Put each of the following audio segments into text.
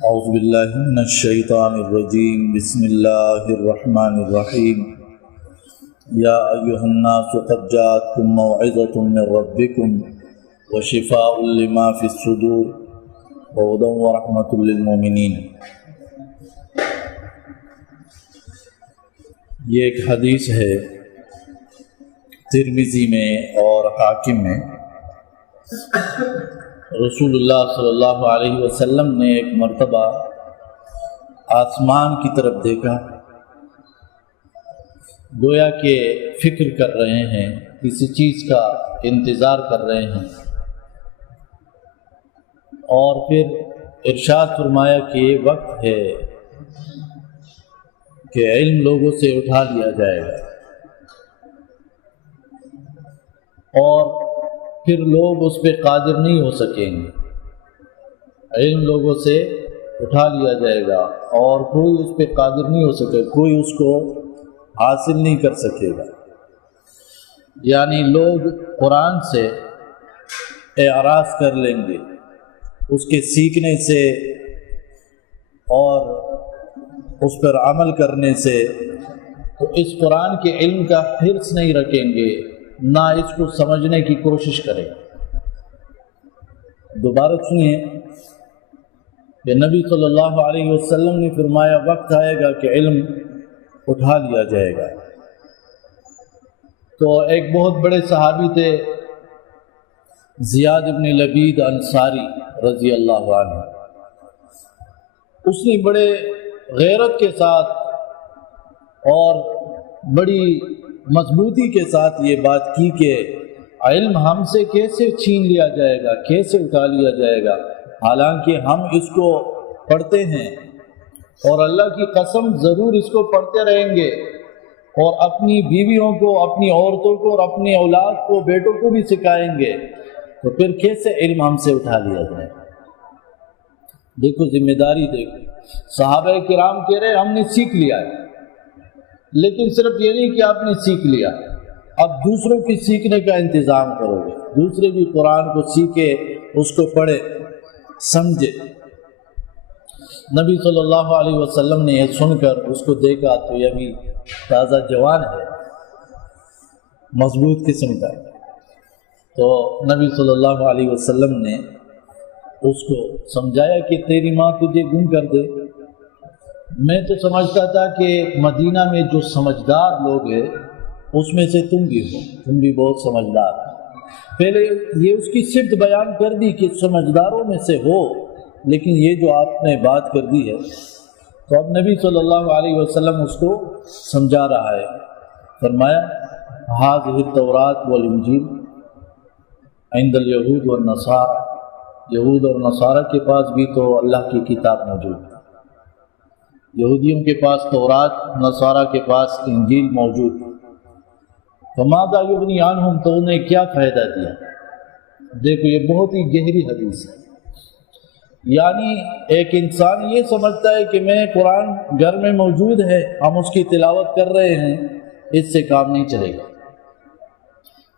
اعوذ باللہ من الشیطان الرجیم بسم اللہ الرحمن الرحیم یا ایہا الناس قد جاءتکم موعظۃ من ربکم وشفاء لما فی الصدور وہدی ورحمۃ للمؤمنین۔ یہ ایک حدیث ہے ترمذی میں اور حاکم میں۔ رسول اللہ صلی اللہ علیہ وسلم نے ایک مرتبہ آسمان کی طرف دیکھا، گویا کہ فکر کر رہے ہیں، کسی چیز کا انتظار کر رہے ہیں، اور پھر ارشاد فرمایا کہ یہ وقت ہے کہ علم لوگوں سے اٹھا لیا جائے گا اور پھر لوگ اس پہ قادر نہیں ہو سکیں گے۔ علم لوگوں سے اٹھا لیا جائے گا اور کوئی اس پہ قادر نہیں ہو سکے، کوئی اس کو حاصل نہیں کر سکے گا۔ یعنی لوگ قرآن سے اعراض کر لیں گے، اس کے سیکھنے سے اور اس پر عمل کرنے سے، تو اس قرآن کے علم کا حرص نہیں رکھیں گے، نہ اس کو سمجھنے کی کوشش کریں۔ دوبارہ سنیں کہ نبی صلی اللہ علیہ وسلم نے فرمایا وقت آئے گا کہ علم اٹھا لیا جائے گا۔ تو ایک بہت بڑے صحابی تھے زیاد بن لبید انصاری رضی اللہ عنہ، اس نے بڑے غیرت کے ساتھ اور بڑی مضبوطی کے ساتھ یہ بات کی کہ علم ہم سے کیسے چھین لیا جائے گا، کیسے اٹھا لیا جائے گا، حالانکہ ہم اس کو پڑھتے ہیں اور اللہ کی قسم ضرور اس کو پڑھتے رہیں گے اور اپنی بیویوں کو، اپنی عورتوں کو اور اپنی اولاد کو، بیٹوں کو بھی سکھائیں گے، تو پھر کیسے علم ہم سے اٹھا لیا جائے؟ دیکھو ذمہ داری، دیکھو صحابہ کرام کہہ رہے ہم نے سیکھ لیا ہے، لیکن صرف یہ نہیں کہ آپ نے سیکھ لیا، اب دوسروں کی سیکھنے کا انتظام کرو گے، دوسرے بھی قرآن کو سیکھے، اس کو پڑھے، سمجھے۔ نبی صلی اللہ علیہ وسلم نے یہ سن کر اس کو دیکھا تو یہ بھی تازہ جوان ہے، مضبوط قسم کا، تو نبی صلی اللہ علیہ وسلم نے اس کو سمجھایا کہ تیری ماں تجھے گم کر دے۔ میں تو سمجھتا تھا کہ مدینہ میں جو سمجھدار لوگ ہیں اس میں سے تم بھی ہو، تم بھی بہت سمجھدار ہو۔ پہلے یہ اس کی صفت بیان کر دی کہ سمجھداروں میں سے ہو، لیکن یہ جو آپ نے بات کر دی ہے، تو اب نبی صلی اللہ علیہ وسلم اس کو سمجھا رہا ہے۔ فرمایا ھذہ التوراۃ والانجیل عند الیہود والنصارى، یہود اور نصارہ کے پاس بھی تو اللہ کی کتاب موجود ہے، یہودیوں کے پاس تورات، نصارہ کے پاس انجیل موجود، فماذا یغنی عنہم، تو انہیں کیا فائدہ دیا؟ دیکھو یہ بہت ہی گہری حدیث ہے۔ یعنی ایک انسان یہ سمجھتا ہے کہ میں قرآن گھر میں موجود ہے، ہم اس کی تلاوت کر رہے ہیں، اس سے کام نہیں چلے گا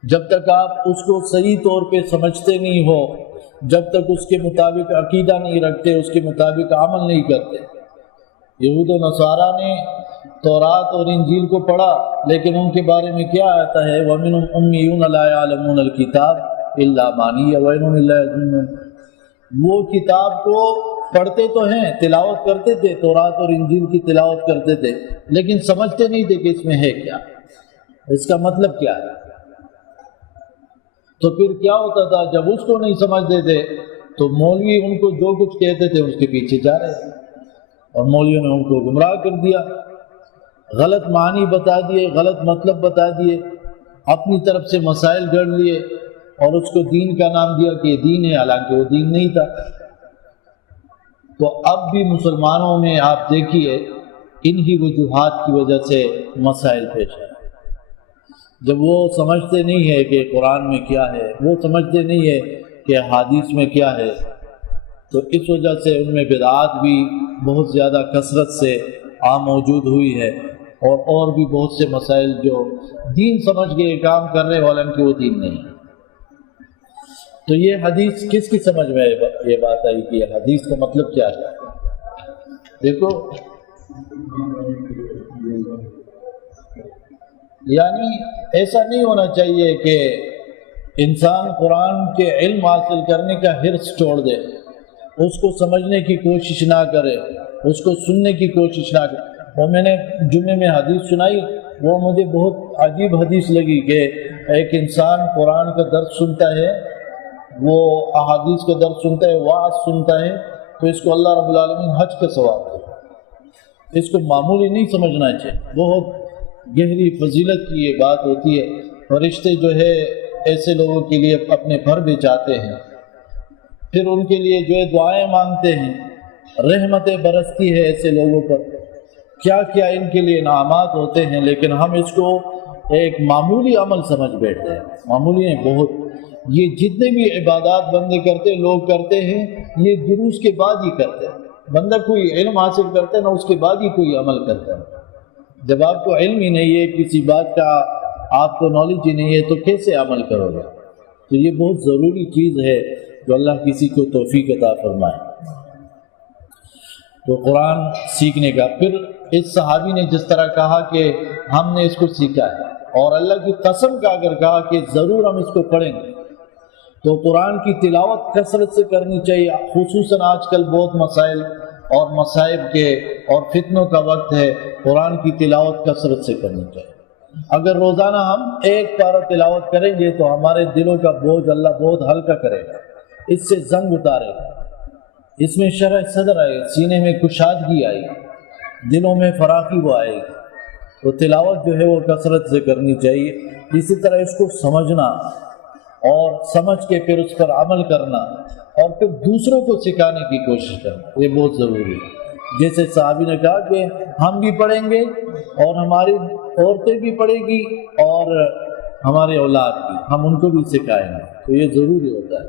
جب تک آپ اس کو صحیح طور پہ سمجھتے نہیں ہو، جب تک اس کے مطابق عقیدہ نہیں رکھتے، اس کے مطابق عمل نہیں کرتے۔ یہود و نصارہ نے تورات اور انجیل کو پڑھا، لیکن ان کے بارے میں کیا آتا ہے وَمِنْهُمْ أُمِّيُّونَ لَا يَعْلَمُونَ الْكِتَابَ إِلَّا أَمَانِيَّ وَإِنْهُمْ إِلَّا يَظُنُّونَ، وہ کتاب کو پڑھتے تو ہیں، تلاوت کرتے تھے، تورات اور انجیل کی تلاوت کرتے تھے، لیکن سمجھتے نہیں تھے کہ اس میں ہے کیا، اس کا مطلب کیا ہے۔ تو پھر کیا ہوتا تھا، جب اس کو نہیں سمجھتے تھے تو مولوی ان کو جو کچھ کہتے تھے اس کے پیچھے جا رہے تھے، اور مولویوں نے ان کو گمراہ کر دیا، غلط معنی بتا دیے، غلط مطلب بتا دیے، اپنی طرف سے مسائل گڑھ لیے اور اس کو دین کا نام دیا کہ یہ دین ہے، حالانکہ وہ دین نہیں تھا۔ تو اب بھی مسلمانوں میں آپ دیکھیے انہی وجوہات کی وجہ سے مسائل پیش ہیں۔ جب وہ سمجھتے نہیں ہے کہ قرآن میں کیا ہے، وہ سمجھتے نہیں ہے کہ حدیث میں کیا ہے، تو اس وجہ سے ان میں بدعات بھی بہت زیادہ کثرت سے عام موجود ہوئی ہے، اور بھی بہت سے مسائل جو دین سمجھ کے کام کر رہے والوں کی وہ دین نہیں ہے۔ تو یہ حدیث کس کی سمجھ میں یہ بات آئی کہ یہ حدیث کا مطلب کیا ہے؟ دیکھو یعنی ایسا نہیں ہونا چاہیے کہ انسان قرآن کے علم حاصل کرنے کا حرص چھوڑ دے، اس کو سمجھنے کی کوشش نہ کرے، اس کو سننے کی کوشش نہ کرے۔ وہ میں نے جمعے میں حدیث سنائی، وہ مجھے بہت عجیب حدیث لگی کہ ایک انسان قرآن کا درس سنتا ہے، وہ احادیث کا درس سنتا ہے، وعظ سنتا ہے، تو اس کو اللہ رب العالمین حج کا ثواب دیتا ہے۔ اس کو معمولی نہیں سمجھنا چاہیے، بہت گہری فضیلت کی یہ بات ہوتی ہے۔ فرشتے جو ہے ایسے لوگوں کے لیے اپنے پر بچھاتے ہیں، پھر ان کے لیے جو ہے دعائیں مانگتے ہیں، رحمتیں برستی ہے ایسے لوگوں پر، کیا کیا ان کے لیے انعامات ہوتے ہیں، لیکن ہم اس کو ایک معمولی عمل سمجھ بیٹھتے ہیں۔ معمولی نہیں، بہت یہ جتنے بھی عبادات بندے کرتے لوگ کرتے ہیں، یہ دروس کے بعد ہی کرتے ہیں۔ بندہ کوئی علم حاصل کرتا ہے نا، اس کے بعد ہی کوئی عمل کرتا ہے۔ جب آپ کو علم ہی نہیں ہے، کسی بات کا آپ کو نالج ہی نہیں ہے، تو کیسے عمل کرو گے؟ تو یہ بہت ضروری چیز ہے جو اللہ کسی کو توفیق عطا فرمائے۔ تو قرآن سیکھنے کا، پھر اس صحابی نے جس طرح کہا کہ ہم نے اس کو سیکھا ہے، اور اللہ کی قسم کا اگر کہا کہ ضرور ہم اس کو پڑھیں گے، تو قرآن کی تلاوت کثرت سے کرنی چاہیے۔ خصوصاً آج کل بہت مسائل اور مصائب کے اور فتنوں کا وقت ہے، قرآن کی تلاوت کثرت سے کرنی چاہیے۔ اگر روزانہ ہم ایک پارہ تلاوت کریں گے تو ہمارے دلوں کا بوجھ اللہ بہت ہلکا کرے گا، اس سے زنگ اتارے گا، اس میں شرح صدر آئے، سینے میں کشادگی آئے، دلوں میں فراخی وہ آئے گی۔ تو تلاوت جو ہے وہ کثرت سے کرنی چاہیے۔ اسی طرح اس کو سمجھنا اور سمجھ کے پھر اس پر عمل کرنا، اور پھر دوسروں کو سکھانے کی کوشش کرنا، یہ بہت ضروری ہے۔ جیسے صحابی نے کہا کہ ہم بھی پڑھیں گے اور ہماری عورتیں بھی پڑھیں گی اور ہمارے اولاد بھی، ہم ان کو بھی سکھائیں گے، تو یہ ضروری ہوتا ہے۔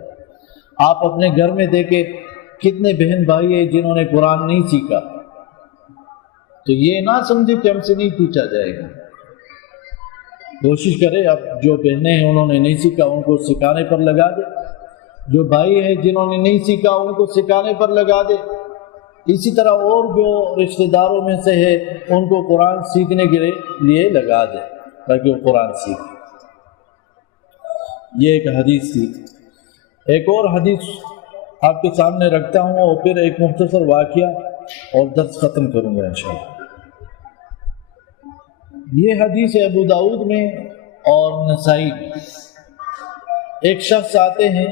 آپ اپنے گھر میں دیکھیں کتنے بہن بھائی ہیں جنہوں نے قرآن نہیں سیکھا، تو یہ نہ سمجھے کہ ہم سے نہیں پوچھا جائے گا۔ کوشش کرے، اب جو بہنیں ہیں انہوں نے نہیں سیکھا ان کو سکھانے پر لگا دے، جو بھائی ہیں جنہوں نے نہیں سیکھا ان کو سکھانے پر لگا دے۔ اسی طرح اور جو رشتہ داروں میں سے ہے ان کو قرآن سیکھنے کے لیے لگا دے تاکہ وہ قرآن سیکھیں۔ یہ ایک حدیث تھی۔ ایک اور حدیث آپ کے سامنے رکھتا ہوں اور پھر ایک مختصر واقعہ اور درس ختم کروں گا انشاءاللہ۔ یہ حدیث ہے ابو داؤد میں اور نسائی میں۔ ایک شخص آتے ہیں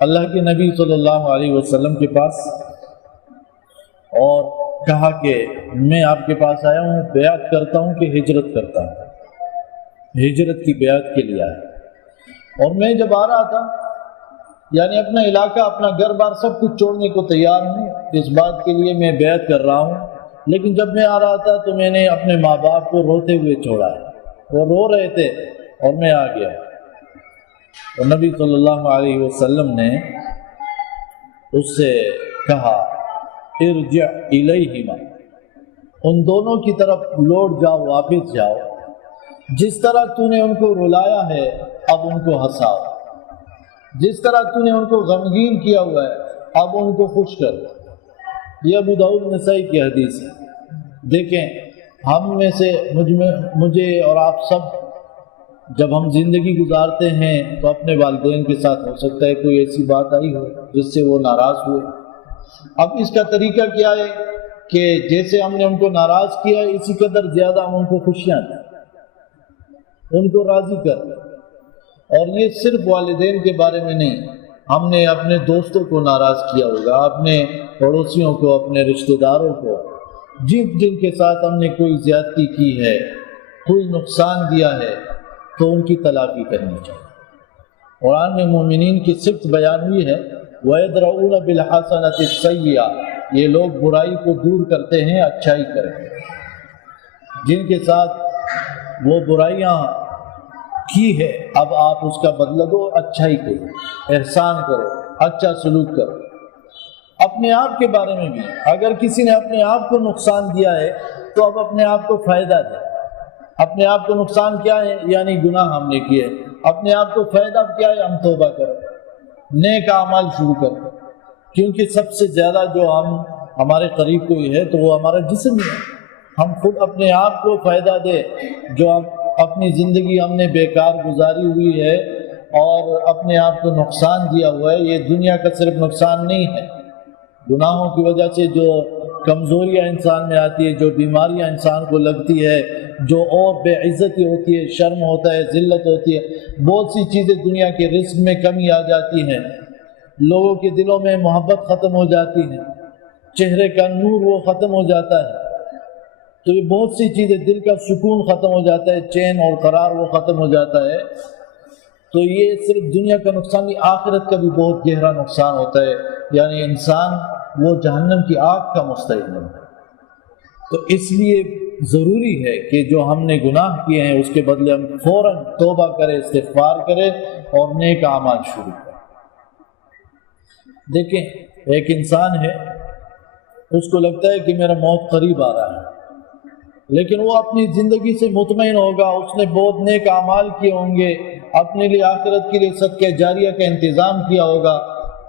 اللہ کے نبی صلی اللہ علیہ وسلم کے پاس اور کہا کہ میں آپ کے پاس آیا ہوں، بیعت کرتا ہوں کہ ہجرت کرتا ہوں، ہجرت کی بیعت کے لیے آیا۔ اور میں جب آ رہا تھا، یعنی اپنا علاقہ، اپنا گھر بار سب کچھ چھوڑنے کو تیار ہوں، اس بات کے لیے میں بیعت کر رہا ہوں، لیکن جب میں آ رہا تھا تو میں نے اپنے ماں باپ کو روتے ہوئے چھوڑا ہے، وہ رو رہے تھے اور میں آ گیا۔ تو نبی صلی اللہ علیہ وسلم نے اس سے کہا ارجع الیہما، ان دونوں کی طرف لوٹ جاؤ، واپس جاؤ، جس طرح تو نے ان کو رلایا ہے اب ان کو ہنساؤ، جس طرح تو نے ان کو غمگین کیا ہوا ہے اب ان کو خوش کر۔ یہ ابو داؤد نسائی کی حدیث ہے۔ دیکھیں ہم میں سے مجھے اور آپ سب جب ہم زندگی گزارتے ہیں تو اپنے والدین کے ساتھ ہو سکتا ہے کوئی ایسی بات آئی ہو جس سے وہ ناراض ہوئے۔ اب اس کا طریقہ کیا ہے کہ جیسے ہم نے ان کو ناراض کیا اسی قدر زیادہ ہم ان کو خوشیاں دیں، ان کو راضی کر۔ اور یہ صرف والدین کے بارے میں نہیں، ہم نے اپنے دوستوں کو ناراض کیا ہوگا، اپنے پڑوسیوں کو، اپنے رشتہ داروں کو، جن کے ساتھ ہم نے کوئی زیادتی کی ہے، کوئی نقصان دیا ہے، تو ان کی تلافی کرنی چاہیے۔ قرآن میں مومنین کی صفت بیان ہوئی ہے، وَيَدْرَؤُونَ بِالْحَسَنَةِ السَّيِّئَةِ، یہ لوگ برائی کو دور کرتے ہیں اچھائی کرتے ہیں۔ جن کے ساتھ وہ برائیاں کی ہے اب آپ اس کا بدلہ دو، اچھائی کرو، احسان کرو، اچھا سلوک کرو۔ اپنے آپ کے بارے میں بھی اگر کسی نے اپنے آپ کو نقصان دیا ہے تو اب اپنے آپ کو فائدہ دے۔ اپنے آپ کو نقصان کیا ہے؟ یعنی گناہ ہم نے کیے، اپنے آپ کو فائدہ کیا ہے؟ ہم توبہ کرو، نیک اعمال شروع کرو، کیونکہ سب سے زیادہ جو ہم ہمارے قریب کوئی ہے تو وہ ہمارا جسم ہے. ہم خود اپنے آپ کو فائدہ دے. جو اپنی زندگی ہم نے بیکار گزاری ہوئی ہے اور اپنے آپ کو نقصان دیا ہوا ہے، یہ دنیا کا صرف نقصان نہیں ہے. گناہوں کی وجہ سے جو کمزوریاں انسان میں آتی ہے، جو بیماریاں انسان کو لگتی ہے، جو اور بے عزتی ہوتی ہے، شرم ہوتا ہے، ذلت ہوتی ہے، بہت سی چیزیں دنیا کے رزق میں کمی آ جاتی ہیں، لوگوں کے دلوں میں محبت ختم ہو جاتی ہے، چہرے کا نور وہ ختم ہو جاتا ہے. تو یہ بہت سی چیزیں، دل کا سکون ختم ہو جاتا ہے، چین اور قرار وہ ختم ہو جاتا ہے. تو یہ صرف دنیا کا نقصان نہیں، آخرت کا بھی بہت گہرا نقصان ہوتا ہے. یعنی انسان وہ جہنم کی آگ کا مستحق ہے. تو اس لیے ضروری ہے کہ جو ہم نے گناہ کیے ہیں اس کے بدلے ہم فوراً توبہ کریں، استغفار کریں اور نیک اعمال شروع کریں. دیکھیں، ایک انسان ہے، اس کو لگتا ہے کہ میرا موت قریب آ رہا ہے، لیکن وہ اپنی زندگی سے مطمئن ہوگا، اس نے بہت نیک اعمال کیے ہوں گے، اپنے لیے آخرت کے لیے صدقہ جاریہ کا انتظام کیا ہوگا،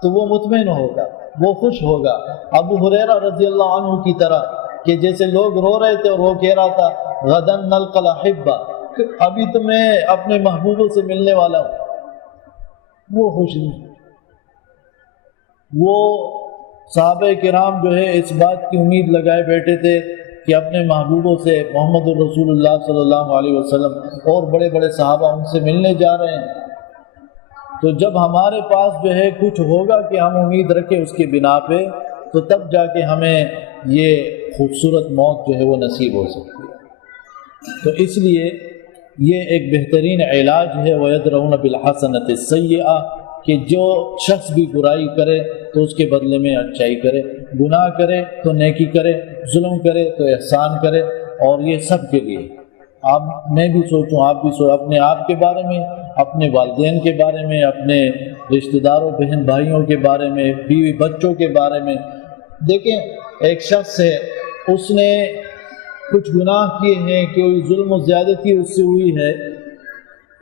تو وہ مطمئن ہوگا، وہ خوش ہوگا. ابو ہریرہ رضی اللہ عنہ کی طرح کہ جیسے لوگ رو رہے تھے اور وہ کہہ رہا تھا غدن نلقى الاحبہ، ابھی تو میں اپنے محبوبوں سے ملنے والا ہوں، وہ خوش نہیں. وہ صحابہ کرام جو ہے اس بات کی امید لگائے بیٹھے تھے کہ اپنے محبوبوں سے، محمد الرسول اللہ صلی اللہ علیہ وسلم اور بڑے بڑے صحابہ ان سے ملنے جا رہے ہیں. تو جب ہمارے پاس جو ہے کچھ ہوگا کہ ہم امید رکھیں اس کی بنا پہ، تو تب جا کے ہمیں یہ خوبصورت موت جو ہے وہ نصیب ہو سکتی ہے. تو اس لیے یہ ایک بہترین علاج ہے وَيَدْرَؤْنَ بِالْحَسَنَةِ السَّيِّئَةِ، کہ جو شخص بھی برائی کرے تو اس کے بدلے میں اچھائی کرے، گناہ کرے تو نیکی کرے، ظلم کرے تو احسان کرے. اور یہ سب کے لیے، میں بھی سوچوں، آپ بھی سوچیں، اپنے آپ کے بارے میں، اپنے والدین کے بارے میں، اپنے رشتہ داروں، بہن بھائیوں کے بارے میں، بیوی بچوں کے بارے میں. دیکھیں، ایک شخص ہے، اس نے کچھ گناہ کیے ہیں، کوئی ظلم و زیادتی اس سے ہوئی ہے،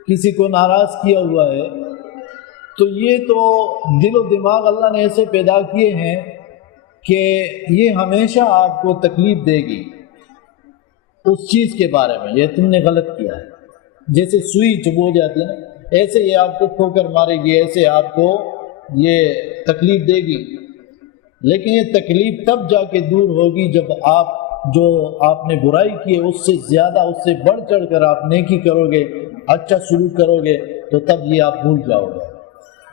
کسی کو ناراض کیا ہوا ہے، تو یہ تو دل و دماغ اللہ نے ایسے پیدا کیے ہیں کہ یہ ہمیشہ آپ کو تکلیف دے گی اس چیز کے بارے میں، یہ تم نے غلط کیا ہے. جیسے سوئی چبو جاتی ہے نا، ایسے یہ آپ کو ٹھوکر مارے گی، ایسے آپ کو یہ تکلیف دے گی. لیکن یہ تکلیف تب جا کے دور ہوگی جب آپ جو آپ نے برائی کی ہے اس سے زیادہ، اس سے بڑھ چڑھ کر آپ نیکی کرو گے، اچھا سلوک کرو گے، تو تب یہ آپ بھول جاؤ گے،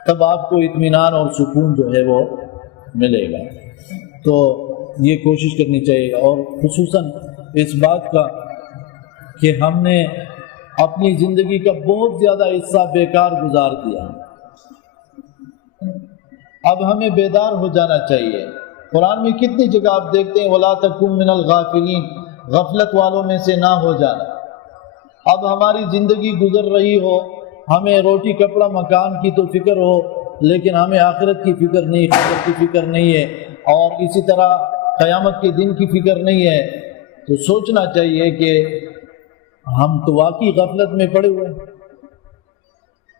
تب آپ کو اطمینان اور سکون جو ہے وہ ملے گا. تو یہ کوشش کرنی چاہیے، اور خصوصاً اس بات کا کہ ہم نے اپنی زندگی کا بہت زیادہ حصہ بیکار گزار دیا. اب ہمیں بیدار ہو جانا چاہیے. قرآن میں کتنی جگہ آپ دیکھتے ہیں وَلَا تَكُن مِّنَ الْغَافِلِينَ، غفلت والوں میں سے نہ ہو جانا. اب ہماری زندگی گزر رہی ہو، ہمیں روٹی کپڑا مکان کی تو فکر ہو، لیکن ہمیں آخرت کی فکر نہیں، قبر کی فکر نہیں ہے، اور اسی طرح قیامت کے دن کی فکر نہیں ہے، تو سوچنا چاہیے کہ ہم تو واقعی غفلت میں پڑے ہوئے ہیں.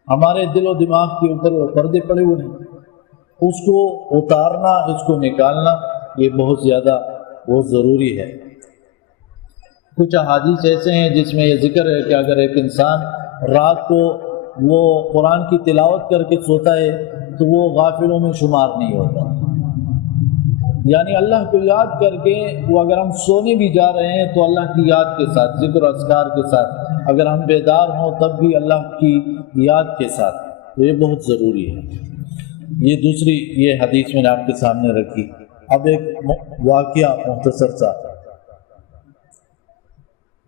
ہمارے دل و دماغ کے اوپر وہ پردے پڑے ہوئے ہیں. اس کو اتارنا، اس کو نکالنا، یہ بہت زیادہ بہت ضروری ہے. کچھ احادیث ایسے ہیں جس میں یہ ذکر ہے کہ اگر ایک انسان رات کو وہ قرآن کی تلاوت کر کے سوتا ہے تو وہ غافلوں میں شمار نہیں ہوتا. یعنی اللہ کو یاد کر کے وہ، اگر ہم سونے بھی جا رہے ہیں تو اللہ کی یاد کے ساتھ، ذکر و اذکار کے ساتھ، اگر ہم بیدار ہوں تب بھی اللہ کی یاد کے ساتھ. تو یہ بہت ضروری ہے. یہ دوسری یہ حدیث میں نے آپ کے سامنے رکھی. اب ایک واقعہ مختصر سا.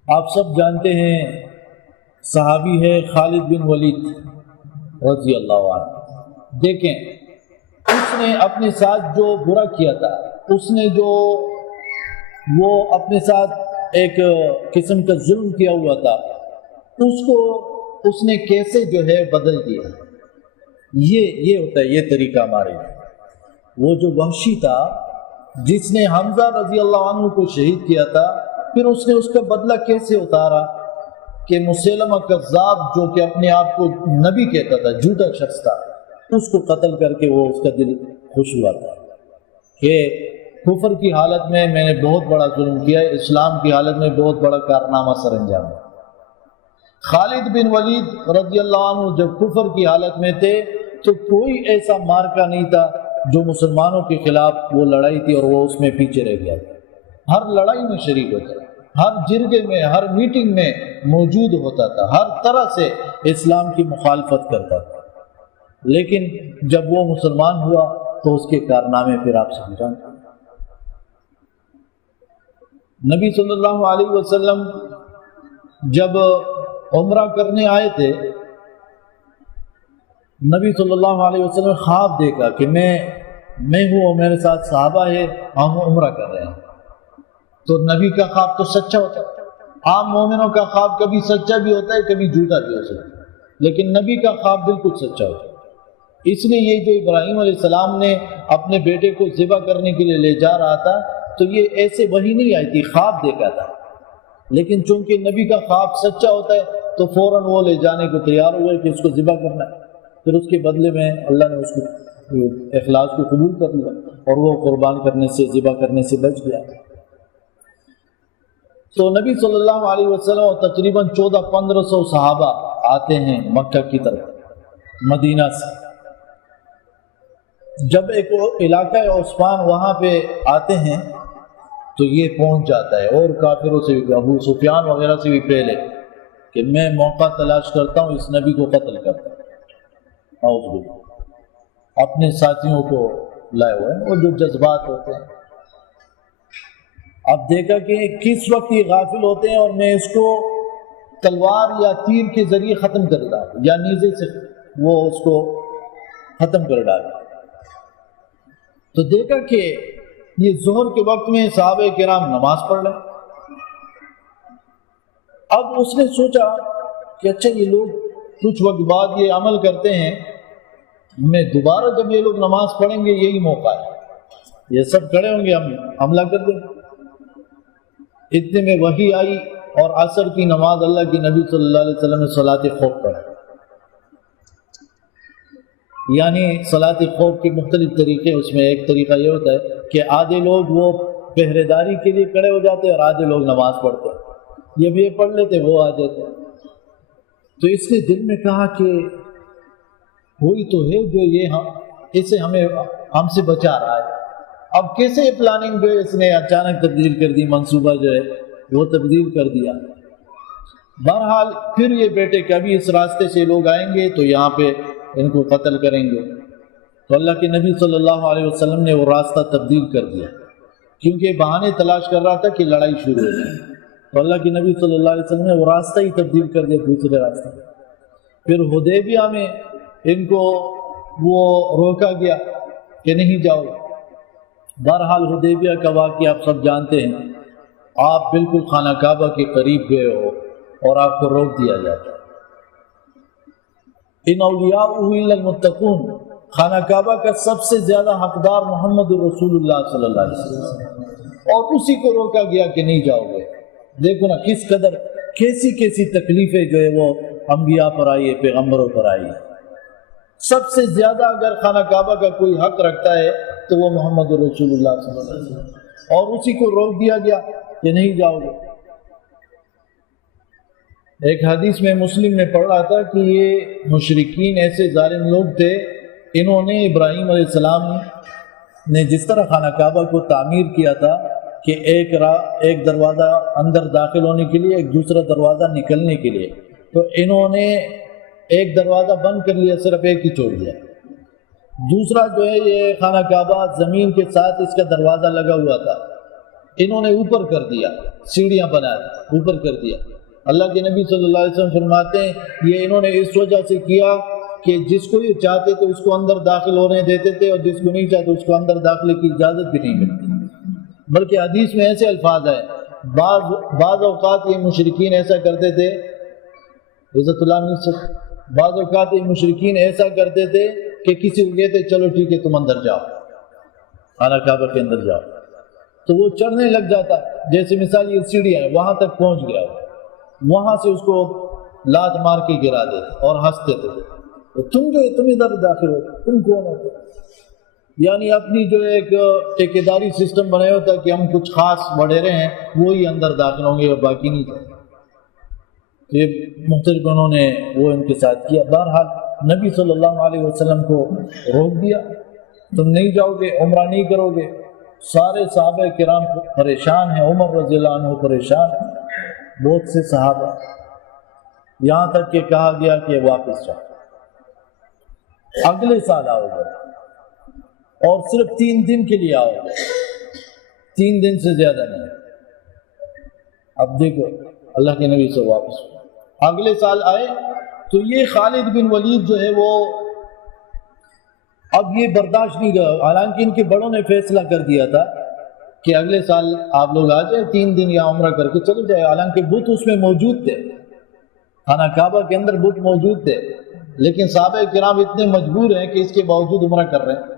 آپ سب جانتے ہیں صحابی ہے خالد بن ولید رضی اللہ عنہ. دیکھیں، اس نے اپنے ساتھ جو برا کیا تھا، اس نے جو وہ اپنے ساتھ ایک قسم کا ظلم کیا ہوا تھا، اس کو اس نے کیسے جو ہے بدل دیا. یہ ہوتا ہے، یہ طریقہ ہمارے. وہ جو وحشی تھا جس نے حمزہ رضی اللہ عنہ کو شہید کیا تھا، پھر اس نے اس کا بدلہ کیسے اتارا کہ مسیلمہ کذاب جو کہ اپنے آپ کو نبی کہتا تھا، جھوٹا شخص تھا، اس کو قتل کر کے وہ اس کا دل خوش ہوا تھا کہ کفر کی حالت میں نے بہت بڑا ظلم کیا ہے، اسلام کی حالت میں بہت بڑا کارنامہ سر انجام ہے۔ خالد بن ولید رضی اللہ عنہ جب کفر کی حالت میں تھے تو کوئی ایسا مارکا نہیں تھا جو مسلمانوں کے خلاف وہ لڑائی تھی اور وہ اس میں پیچھے رہ گیا تھا۔ ہر لڑائی میں شریک ہوتا تھا، ہر جرگے میں، ہر میٹنگ میں موجود ہوتا تھا، ہر طرح سے اسلام کی مخالفت کرتا تھا، لیکن جب وہ مسلمان ہوا تو اس کے کارنامے پھر آپ سے جانتے ہیں۔ نبی صلی اللہ علیہ وسلم جب عمرہ کرنے آئے تھے، نبی صلی اللہ علیہ وسلم نے خواب دیکھا کہ میں ہوں اور میرے ساتھ صحابہ ہے، ہم عمرہ کر رہے ہیں۔ تو نبی کا خواب تو سچا ہوتا ہے، عام مومنوں کا خواب کبھی سچا بھی ہوتا ہے کبھی جھوٹا بھی ہو سکتا ہے، لیکن نبی کا خواب بالکل سچا ہوتا ہے۔ اس لیے یہ جو ابراہیم علیہ السلام نے اپنے بیٹے کو ذبح کرنے کے لیے لے جا رہا تھا تو یہ ایسے وحی نہیں آئی تھی، خواب دیکھا تھا، لیکن چونکہ نبی کا خواب سچا ہوتا ہے تو فوراً وہ لے جانے کو تیار ہوئے کہ اس کو ذبح کرنا ہے۔ پھر اس کے بدلے میں اللہ نے اس کو اخلاص کو قبول کر لیا اور وہ قربان کرنے سے، ذبح کرنے سے بچ گیا۔ تو نبی صلی اللہ علیہ وسلم اور تقریباً 1400-1500 صحابہ آتے ہیں مکہ کی طرف مدینہ سے۔ جب ایک علاقہ عثمان وہاں پہ آتے ہیں تو یہ پہنچ جاتا ہے، اور کافروں سے بھی، ابو سفیان وغیرہ سے بھی پہلے، کہ میں موقع تلاش کرتا ہوں اس نبی کو قتل کرتا ہوں۔ اپنے ساتھیوں کو لائے ہوئے ہیں، وہ جو جذبات ہوتے ہیں۔ اب دیکھا کہ کس وقت یہ غافل ہوتے ہیں اور میں اس کو تلوار یا تیر کے ذریعے ختم کر ڈالوں یا نیزے سے وہ اس کو ختم کر ڈالوں۔ تو دیکھا کہ یہ ظہر کے وقت میں صحابہ کرام نماز پڑھ رہے ہیں۔ اب اس نے سوچا کہ اچھا یہ لوگ کچھ وقت بعد یہ عمل کرتے ہیں، میں دوبارہ جب یہ لوگ نماز پڑھیں گے یہی موقع ہے، یہ سب کھڑے ہوں گے، ہم حملہ کر دیں گے۔ اتنے میں وحی آئی اور عصر کی نماز اللہ کی نبی صلی اللہ علیہ وسلم نے صلاۃ خوف پڑھا۔ یعنی صلاۃ خوف کے مختلف طریقے، اس میں ایک طریقہ یہ ہوتا ہے کہ آدھے لوگ وہ پہرے داری کے لیے کھڑے ہو جاتے اور آدھے لوگ نماز پڑھتے، یہ پڑھ لیتے وہ آ جاتے۔ تو اس نے دل میں کہا کہ کوئی تو ہے جو یہ اسے ہم سے بچا رہا ہے۔ اب کیسے یہ پلاننگ جو ہے اس نے اچانک تبدیل کر دی، منصوبہ جو ہے وہ تبدیل کر دیا۔ بہرحال پھر یہ بیٹے کہ ابھی اس راستے سے لوگ آئیں گے تو یہاں پہ ان کو قتل کریں گے، تو اللہ کے نبی صلی اللہ علیہ وسلم نے وہ راستہ تبدیل کر دیا، کیونکہ بہانے تلاش کر رہا تھا کہ لڑائی شروع ہو جائے، تو اللہ کے نبی صلی اللہ علیہ وسلم نے وہ راستہ ہی تبدیل کر دیا، دوسرے راستے۔ پھر حدیبیہ میں ان کو وہ روکا گیا کہ نہیں جاؤ۔ بہرحال حدیبیہ کا واقعہ آپ سب جانتے ہیں، آپ بالکل خانہ کعبہ کے قریب گئے ہو اور آپ کو روک دیا جاتا ہے۔ ان اولیاءہ الا المتقون، خانہ کعبہ کا سب سے زیادہ حقدار محمد رسول اللہ صلی اللہ علیہ وسلم، اور اسی کو روکا گیا کہ نہیں جاؤ گے۔ دیکھو نا کس قدر کیسی تکلیفیں جو ہے وہ انبیاء پر آئی ہے، پیغمبروں پر آئی ہے۔ سب سے زیادہ اگر خانہ کعبہ کا کوئی حق رکھتا ہے تو وہ محمد رسول اللہ صلی اللہ علیہ وسلم، اور اسی کو روک دیا گیا کہ نہیں جاؤ گے۔ ایک حدیث میں مسلم میں پڑھ رہا تھا کہ یہ مشرکین ایسے ظالم لوگ تھے، انہوں نے ابراہیم علیہ السلام نے جس طرح خانہ کعبہ کو تعمیر کیا تھا کہ ایک دروازہ اندر داخل ہونے کے لیے، ایک دوسرا دروازہ نکلنے کے لیے، تو انہوں نے ایک دروازہ بند کر لیا، صرف ایک ہی چھوڑ دیا۔ دوسرا جو ہے یہ خانہ کعبہ زمین کے ساتھ اس کا دروازہ لگا ہوا تھا، انہوں نے اوپر کر دیا، سیڑھیاں بنا دی، اوپر کر دیا۔ اللہ کے نبی صلی اللہ علیہ وسلم فرماتے ہیں یہ انہوں نے اس وجہ سے کیا کہ جس کو یہ چاہتے تو اس کو اندر داخل ہونے دیتے تھے، اور جس کو نہیں چاہتے اس کو اندر داخلے کی اجازت بھی نہیں ملتی۔ بلکہ حدیث میں ایسے الفاظ ہیں، بعض اوقات یہ مشرکین ایسا کرتے تھے، عزت اللہ مل سکتے، بعض اوقات یہ مشرکین ایسا کرتے تھے کہ کسی کو کہتے چلو ٹھیک ہے تم اندر جاؤ، خانہ کعبہ کے اندر جاؤ، تو وہ چڑھنے لگ جاتا، جیسے مثال یہ سیڑھیاں ہیں وہاں تک پہنچ گیا، وہاں سے اس کو لات مار کے گرا دیتے اور ہنستے تھے، تم جو ہے تم ادھر داخل ہو، تم کون ہو؟ یعنی اپنی جو ایک ٹھیکیداری سسٹم بنایا ہوتا ہے کہ ہم کچھ خاص وڈیرے ہیں وہی اندر داخل ہوں گے اور باقی نہیں جائیں. یہ مختلف انہوں نے وہ ان کے ساتھ کیا. بہرحال نبی صلی اللہ علیہ وسلم کو روک دیا، تم نہیں جاؤ گے، عمرہ نہیں کرو گے. سارے صحابہ کرام پریشان ہیں، عمر رضی اللہ عنہ پریشان ہیں، بہت سے صحابہ، یہاں تک کہ کہا گیا کہ واپس جاؤ، اگلے سال آؤ گے اور صرف 3 دن کے لیے آؤ گے، 3 دن سے زیادہ نہیں. اب دیکھو اللہ کے نبی سے واپس اگلے سال آئے تو یہ خالد بن ولید جو ہے وہ اب یہ برداشت نہیں کر، حالانکہ ان کے بڑوں نے فیصلہ کر دیا تھا کہ اگلے سال آپ لوگ آ جائیں، 3 دن یا عمرہ کر کے چلے جائے. حالانکہ بت اس میں موجود تھے، خانہ کعبہ کے اندر بت موجود تھے، لیکن صحابہ کرام اتنے مجبور ہیں کہ اس کے باوجود عمرہ کر رہے ہیں.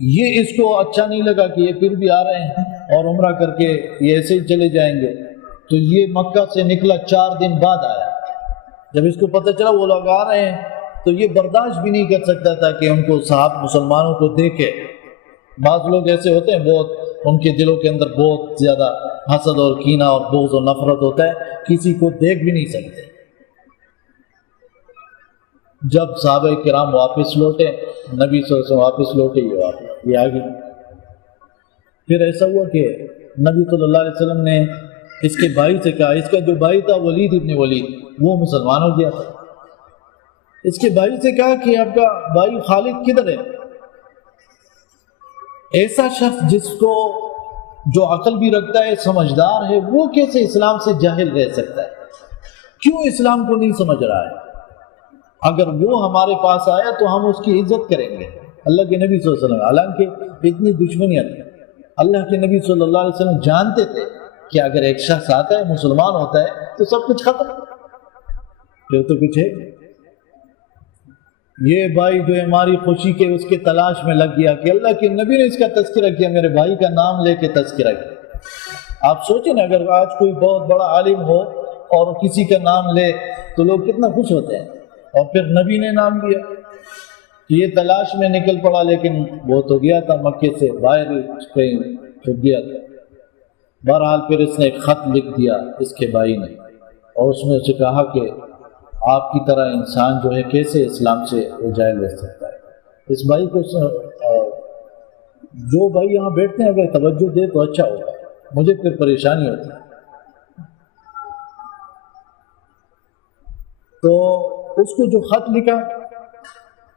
یہ اس کو اچھا نہیں لگا کہ یہ پھر بھی آ رہے ہیں اور عمرہ کر کے یہ ایسے ہی چلے جائیں گے. تو یہ مکہ سے نکلا 4 دن بعد آیا. جب اس کو پتہ چلا وہ لوگ آ رہے ہیں تو یہ برداشت بھی نہیں کر سکتا تھا کہ ان کو صاحب مسلمانوں کو دیکھے. بعض لوگ ایسے ہوتے ہیں، بہت ان کے دلوں کے اندر بہت زیادہ حسد اور کینہ اور بغض اور نفرت ہوتا ہے، کسی کو دیکھ بھی نہیں سکتے. جب صحابہ کرام واپس لوٹے، نبی صلی اللہ علیہ وسلم واپس لوٹے، یہ آ گئی. پھر ایسا ہوا کہ نبی صلی اللہ علیہ وسلم نے اس کے بھائی سے کہا، اس کا جو بھائی تھا ولید ابن ولید، وہ مسلمان ہو گیا تھا. اس کے بھائی سے کہا کہ آپ کا بھائی خالد کدھر ہے؟ ایسا شخص جس کو جو عقل بھی رکھتا ہے، سمجھدار ہے، وہ کیسے اسلام سے جاہل رہ سکتا ہے؟ کیوں اسلام کو نہیں سمجھ رہا ہے؟ اگر وہ ہمارے پاس آیا تو ہم اس کی عزت کریں گے. اللہ کے نبی صلی اللہ علیہ وسلم، حالانکہ اتنی دشمنیاں تھی، اللہ کے نبی صلی اللہ علیہ وسلم جانتے تھے کہ اگر ایک شخص آتا ہے، مسلمان ہوتا ہے، تو سب کچھ ختم، پھر تو کچھ ہے. یہ بھائی جو ہماری خوشی کے اس کے تلاش میں لگ گیا کہ اللہ کے نبی نے اس کا تذکرہ کیا، میرے بھائی کا نام لے کے تذکرہ کیا. آپ سوچیں نا، اگر آج کوئی بہت بڑا عالم ہو اور کسی کا نام لے تو لوگ کتنا خوش ہوتے ہیں، اور پھر نبی نے نام لیا. یہ تلاش میں نکل پڑا، لیکن وہ تو گیا تھا مکے سے باہر، کہیں چھپ گیا تھا. بہرحال پھر اس نے ایک خط لکھ دیا اس کے بھائی نے، اور اس میں اسے کہا کہ آپ کی طرح انسان جو ہے کیسے اسلام سے جاہل رہ سکتا ہے. اس بھائی کو جو بھائی یہاں بیٹھتے ہیں اگر توجہ دے تو اچھا ہوگا، مجھے پھر پریشانی ہوتی ہے. تو اس کو جو خط لکھا،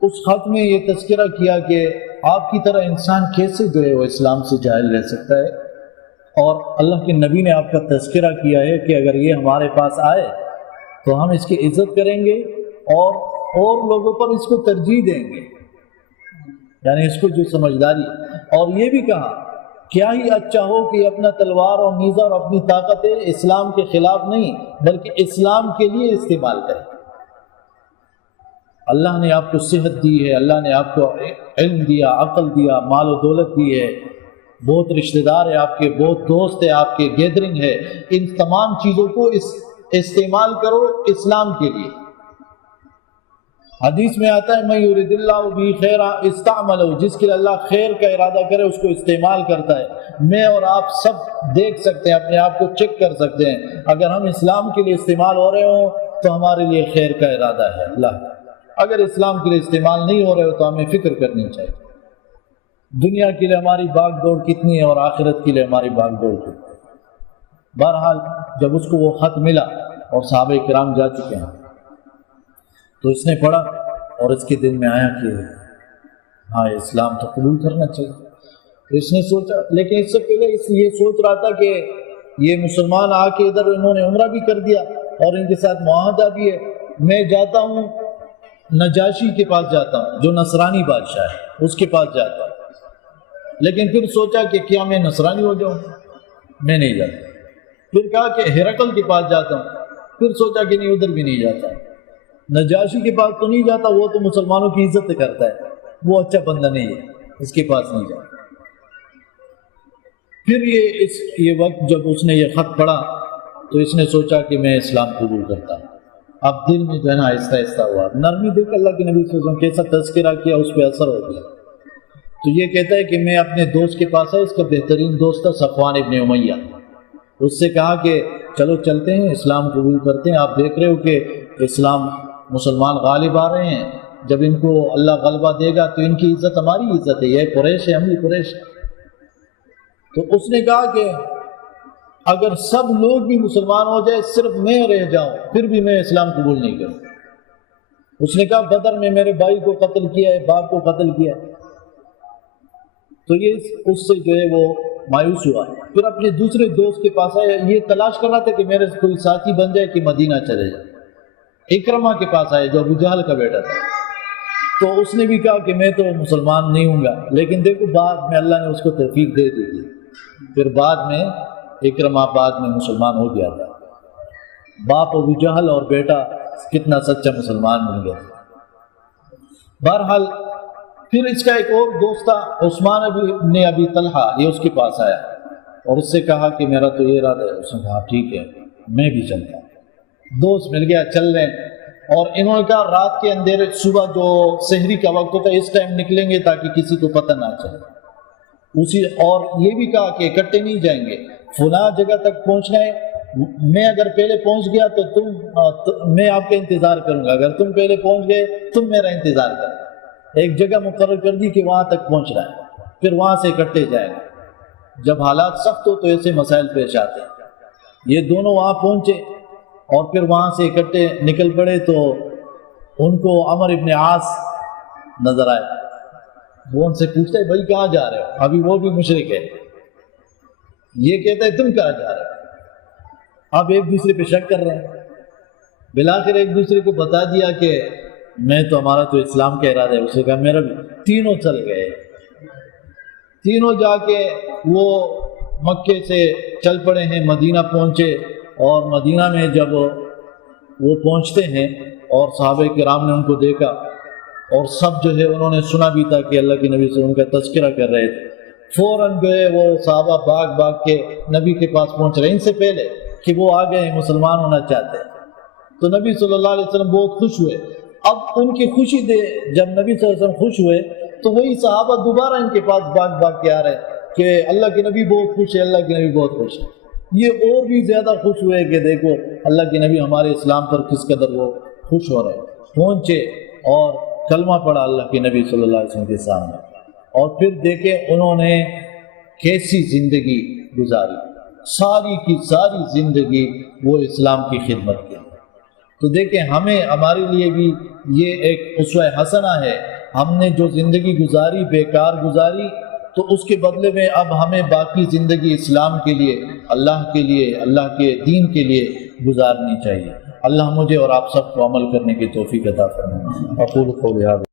اس خط میں یہ تذکرہ کیا کہ آپ کی طرح انسان کیسے جو ہے وہ اسلام سے جاہل رہ سکتا ہے، اور اللہ کے نبی نے آپ کا تذکرہ کیا ہے کہ اگر یہ ہمارے پاس آئے تو ہم اس کی عزت کریں گے اور لوگوں پر اس کو ترجیح دیں گے، یعنی اس کو جو سمجھداری. اور یہ بھی کہا کیا ہی اچھا ہو کہ اپنا تلوار اور نیزہ اور اپنی طاقت اسلام کے خلاف نہیں بلکہ اسلام کے لیے استعمال کریں. اللہ نے آپ کو صحت دی ہے، اللہ نے آپ کو علم دیا، عقل دیا، مال و دولت دی ہے، بہت رشتہ دار ہے آپ کے، بہت دوست ہے آپ کے، گیدرنگ ہے. ان تمام چیزوں کو استعمال کرو اسلام کے لیے. حدیث میں آتا ہے میں یرید اللہ بہ خیرا استعملہ، جس کے لیے اللہ خیر کا ارادہ کرے اس کو استعمال کرتا ہے. میں اور آپ سب دیکھ سکتے ہیں، اپنے آپ کو چیک کر سکتے ہیں، اگر ہم اسلام کے لیے استعمال ہو رہے ہوں تو ہمارے لیے خیر کا ارادہ ہے اللہ. اگر اسلام کے لیے استعمال نہیں ہو رہے ہو تو ہمیں فکر کرنی چاہیے. دنیا کے لیے ہماری بھاگ دوڑ کتنی ہے اور آخرت کے لیے ہماری بھاگ دوڑ کتنی ہے. بہرحال جب اس کو وہ خط ملا اور صحابہ کرام جا چکے ہیں تو اس نے پڑھا اور اس کے دل میں آیا کہ ہاں اسلام تو قبول کرنا چاہیے. اس نے سوچا، لیکن اس سے پہلے یہ سوچ رہا تھا کہ یہ مسلمان آ کے ادھر انہوں نے عمرہ بھی کر دیا اور ان کے ساتھ معاہدہ بھی ہے، میں جاتا ہوں نجاشی کے پاس جاتا ہوں جو نصرانی بادشاہ ہے، اس کے پاس جاتا ہوں. لیکن پھر سوچا کہ کیا میں نصرانی ہو جاؤں، میں نہیں جاتا. پھر کہا کہ ہرقل کے پاس جاتا ہوں، پھر سوچا کہ نہیں ادھر بھی نہیں جاتا. نجاشی کے پاس تو نہیں جاتا، وہ تو مسلمانوں کی عزت کرتا ہے، وہ اچھا بندہ نہیں ہے، اس کے پاس نہیں جاتا. پھر یہ وقت جب اس نے یہ خط پڑھا تو اس نے سوچا کہ میں اسلام قبول کرتا ہوں. اب دل میں جو ہے نا آہستہ آہستہ ہوا نرمی دیکھ اللہ کے نبی صلی اللہ علیہ وسلم کیسا تذکرہ کیا، اس پہ اثر ہو گیا. تو یہ کہتا ہے کہ میں اپنے دوست کے پاس آیا، اس کا بہترین دوست تھا صفوان ابن امیہ. اس سے کہا کہ چلو چلتے ہیں اسلام قبول کرتے ہیں، آپ دیکھ رہے ہو کہ اسلام مسلمان غالب آ رہے ہیں، جب ان کو اللہ غلبہ دے گا تو ان کی عزت ہماری عزت ہے، یہ قریش ہے، ہم بھی قریش. تو اس نے کہا کہ اگر سب لوگ بھی مسلمان ہو جائے صرف میں رہ جاؤں پھر بھی میں اسلام قبول نہیں کروں. اس نے کہا بدر میں میرے بھائی کو قتل کیا ہے، باپ کو قتل کیا ہے. تو یہ اس سے جو ہے وہ مایوس ہوا. پھر اپنے دوسرے دوست کے پاس آیا، یہ تلاش کر رہا تھا کہ میرے کوئی ساتھی بن جائے کہ مدینہ چلے جائے. اکرمہ کے پاس آیا جو ابو جہل کا بیٹا تھا. تو اس نے بھی کہا کہ میں تو مسلمان نہیں ہوں گا، لیکن دیکھو بعد میں اللہ نے اس کو توفیق دے دی تھی. پھر بعد میں اکرمہ بعد میں مسلمان ہو گیا تھا. باپ ابو جہل اور بیٹا کتنا سچا مسلمان بن گیا. بہرحال پھر اس کا ایک اور دوست تھا عثمان ابن ابی طلحہ، یہ اس کے پاس آیا اور اس سے کہا کہ میرا تو یہ ارادہ ہے. اس نے کہا ٹھیک ہے میں بھی چلتا ہوں. دوست مل گیا، چل رہے ہیں. اور انہوں نے کہا رات کے اندھیرے صبح جو سحری کا وقت ہوتا ہے اس ٹائم نکلیں گے تاکہ کسی کو پتہ نہ چلے. اور یہ بھی کہا کہ اکٹھے نہیں جائیں گے، فلاں جگہ تک پہنچنا ہے، میں اگر پہلے پہنچ گیا تو میں آپ کا انتظار کروں گا، اگر تم پہلے پہنچ گئے تم میرا انتظار کرو. ایک جگہ مقرر کر دی کہ وہاں تک پہنچنا ہے، پھر وہاں سے اکٹھے جائیں گے. جب حالات سخت ہو تو ایسے مسائل پیش آتے ہیں. یہ دونوں وہاں پہنچے اور پھر وہاں سے اکٹھے نکل پڑے تو ان کو عمر ابن عاص نظر آئے. وہ ان سے پوچھتے بھائی کہاں جا رہے ہو؟ ابھی وہ بھی مشرک ہے. یہ کہتا ہے تم کہاں جا رہے ہو؟ اب ایک دوسرے پہ شک کر رہے ہیں. بلاخر ایک دوسرے کو بتا دیا کہ میں تو ہمارا تو اسلام کا ارادہ ہے. اسے کہا میرا بھی. تینوں چل گئے. تینوں جا کے وہ مکے سے چل پڑے ہیں، مدینہ پہنچے. اور مدینہ میں جب وہ پہنچتے ہیں اور صحابہ کرام نے ان کو دیکھا اور سب جو ہے انہوں نے سنا بھی تھا کہ اللہ کے نبی صلی اللہ علیہ وسلم کا تذکرہ کر رہے تھے، فوراً جو ہے وہ صحابہ بھاگ کے نبی کے پاس پہنچ رہے ان سے پہلے کہ وہ آ گئے مسلمان ہونا چاہتے ہیں. تو نبی صلی اللہ علیہ وسلم بہت خوش ہوئے. اب ان کی خوشی دے جب نبی صلی اللہ علیہ وسلم خوش ہوئے تو وہی صحابہ دوبارہ ان کے پاس بھاگ کے آ رہے ہیں کہ اللہ کے نبی بہت خوش ہے، اللہ کے نبی بہت خوش ہے. یہ اور بھی زیادہ خوش ہوئے کہ دیکھو اللہ کے نبی ہمارے اسلام پر کس قدر وہ خوش ہو رہے ہیں. پہنچے اور کلمہ پڑھا اللہ کے نبی صلی اللہ علیہ وسلم کے سامنے. اور پھر دیکھیں انہوں نے کیسی زندگی گزاری، ساری کی ساری زندگی وہ اسلام کی خدمت کی. تو دیکھیں ہمیں ہمارے لیے بھی یہ ایک اسوہ حسنہ ہے. ہم نے جو زندگی گزاری بیکار گزاری تو اس کے بدلے میں اب ہمیں باقی زندگی اسلام کے لیے، اللہ کے لیے، اللہ کے دین کے لیے گزارنی چاہیے. اللہ مجھے اور آپ سب کو عمل کرنے کی توفیق عطا فرمائے. اقول قولی ھذا